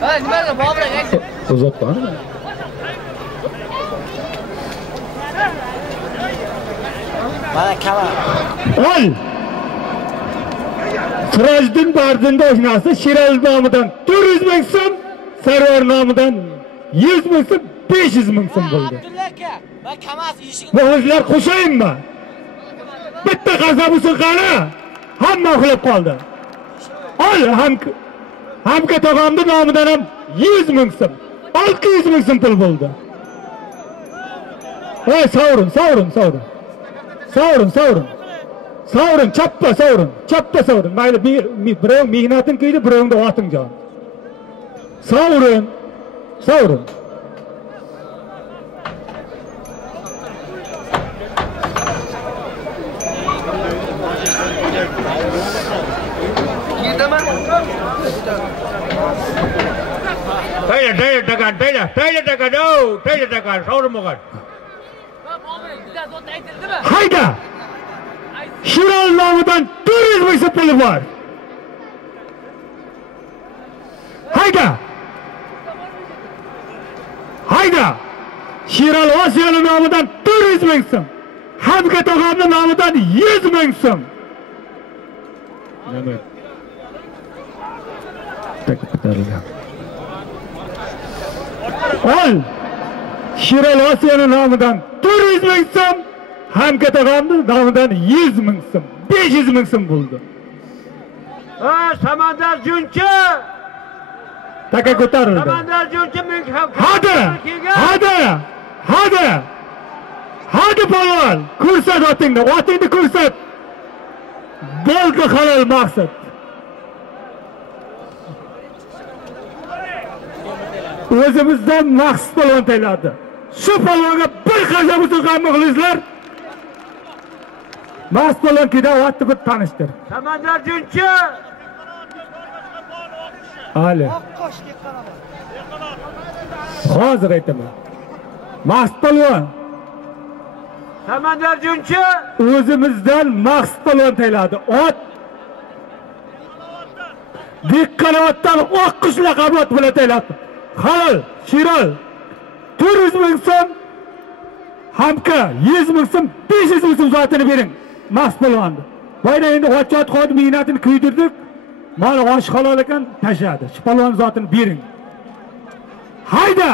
Ha, nimaga Bobrak aytdi? Uzatma. Mana kama. Ol. Sirajdin Bardinda oynası Şiral nomidan 400 ming so'm, Sarvar nomidan 100 ming so'm, 500 ming so'm bo'ldi. Abdulla aka, men kamas yishing. Bu o'zlar qo'shaymi? Bitta qazabusi qani? Hamma uxlab qoldi. Ol hamka tog'amning nomidan ham 100 ming so'm, 600 ming so'm pul bo'ldi. Ey savrin. Savrin, chappa savrin. Mayli birov mehnatin qildi, birovning oting jon. Savrin. Tayla takan, savrin mo'g'an. Hayda! Şiral nomidan 400 ming so'm puli bor. Hayda! Şiral Osiyoning nomidan 400 ming so'm. Hamka tog'amning nomidan 100 ming so'm. Nima? Takkarilgan. Ol! Şiral Osiyoning nomidan 400 ming so'm. Hamka tog'amning nomidan 100 ming so'm, 500 ming so'm bo'ldi. Samandar Junchi. Taka ko'tarildi. Samandar Junchi men Hadi polvon, ko'rsat otingni ko'rsat. Bo'ldi halol maqsad. O'zimizdan maqsad polvon tayyorladi. Shu polvonga bir qazabusi qanmi qilasizlar? Maqsad polvon kedyapti, bir tanishtir. Samandar Junchi. Ali. Hozir aytaman. Maqsad polvon. Samandar Junchi. O'zimizdan maqsad polvon tayyorladi. Ot. Dikkanotdan oqqush laqabot bilan tayyorladi. Halol, Şiral 400 ming so'm, hamka 100 ming so'm, 500 ming so'm zotini bering. Maqsad polvonni. Boyda endi ochot qoldi, mehnatini kuydirdik. Mana osh halol ekan, tashladi. Shu polvon zotini bering. Hayda!